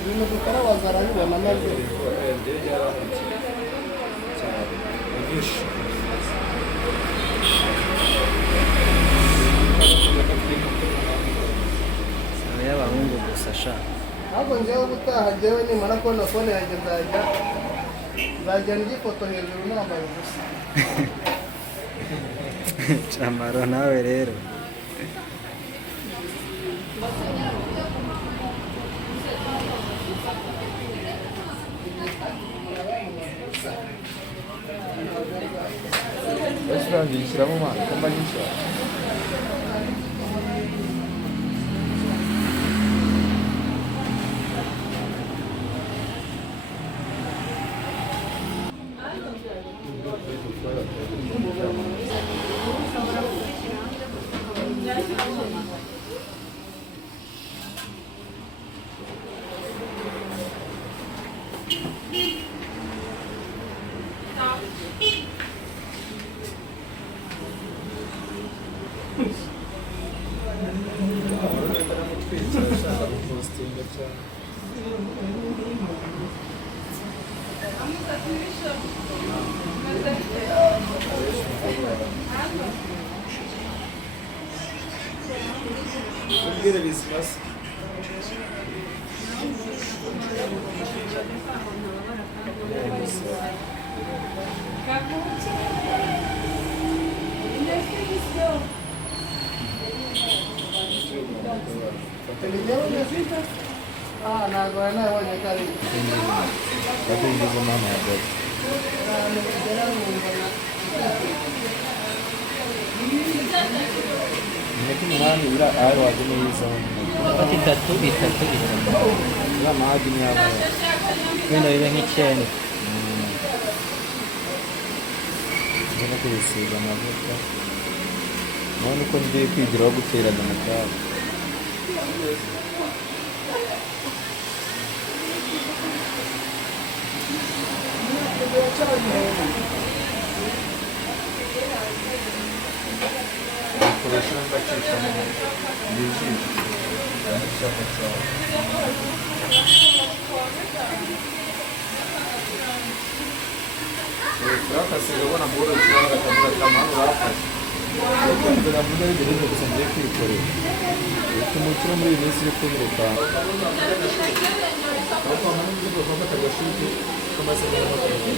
Ibintu dukora bazarabibona maze y'abahungu gusa sha ahubwo njyewe gutaha njyewe nimara kubona fone yanjye nzajya ngifoto hejuru nambaye ubusa. camaro nawe rero Yishyiramo umwana ko mba nyishyura Ntabwo nabonye ko ari yakwinjiza umwana hagati iminota umunani ura aho waje neza fata itatu uriya mahadi ni yabaye bino bibe nk'icyenda no kubisiga amavuta none uko ngiye kwigiraho guteranya amatabi bakoresha bagacishamo ibijisho icyapa cyawe turakasiga ubona mboro cyangwa akamura kamano bafashe kugira ngo mujye bigereze gusa ngiye kwikorera bituma ukira muri iyi minsi iri kwiruka ariko hamwe n'ibyo bafata agashuti kamaze n'amafaranga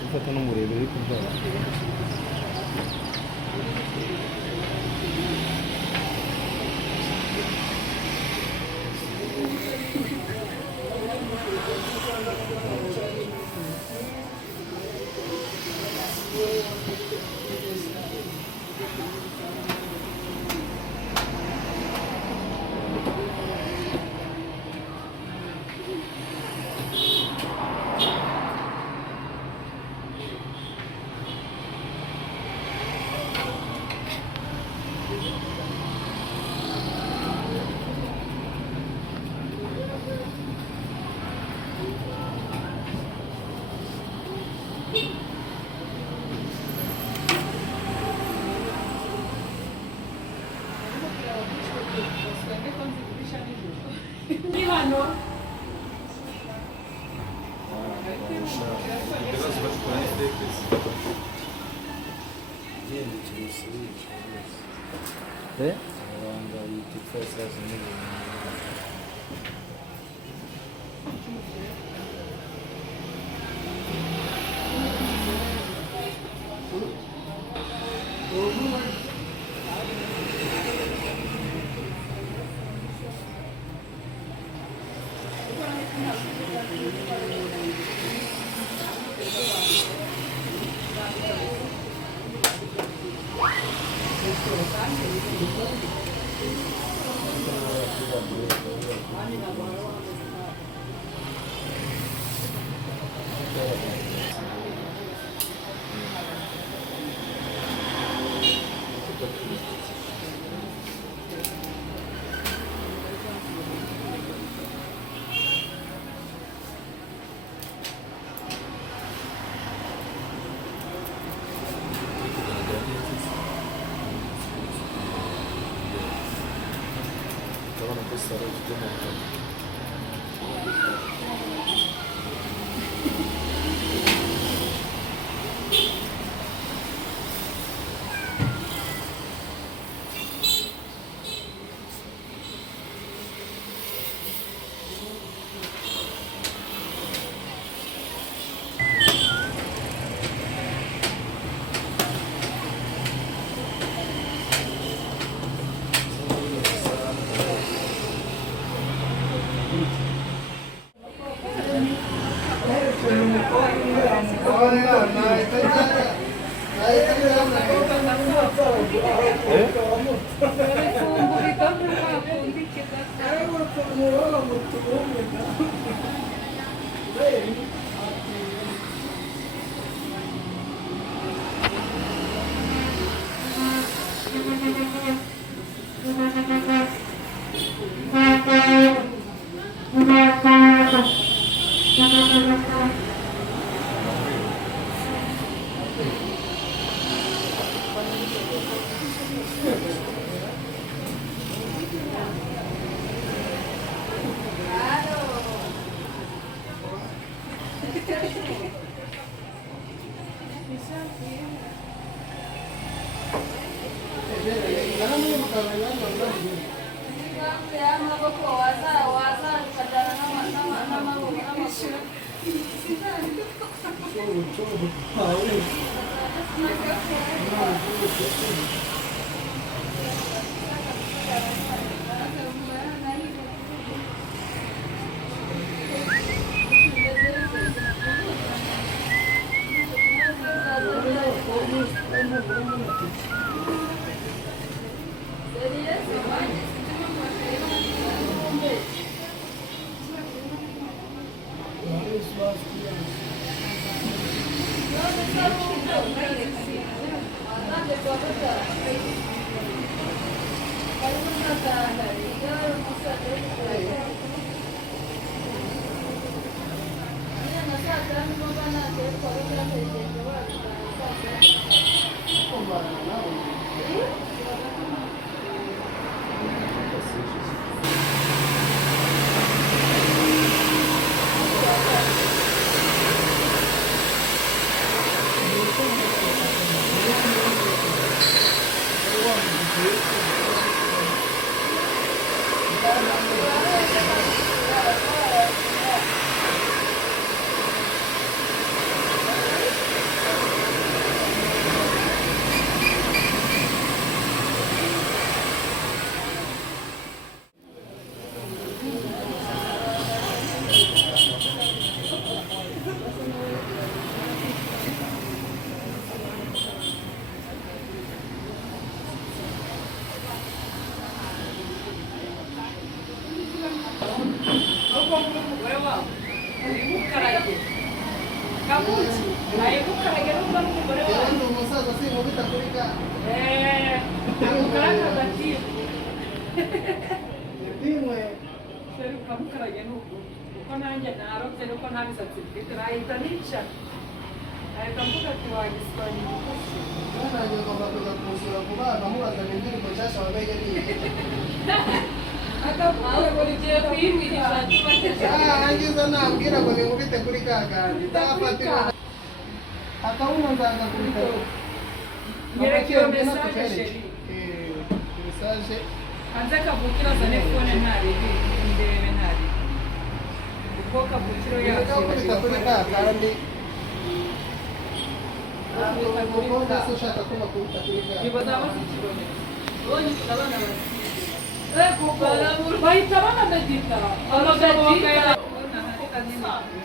gufata n'umurebe uri kubyara Trovano questa rete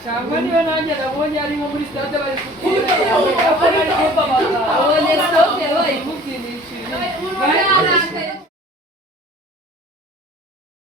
cyangwa niyo nanjye nabonye ari nko muri stade bari kubyina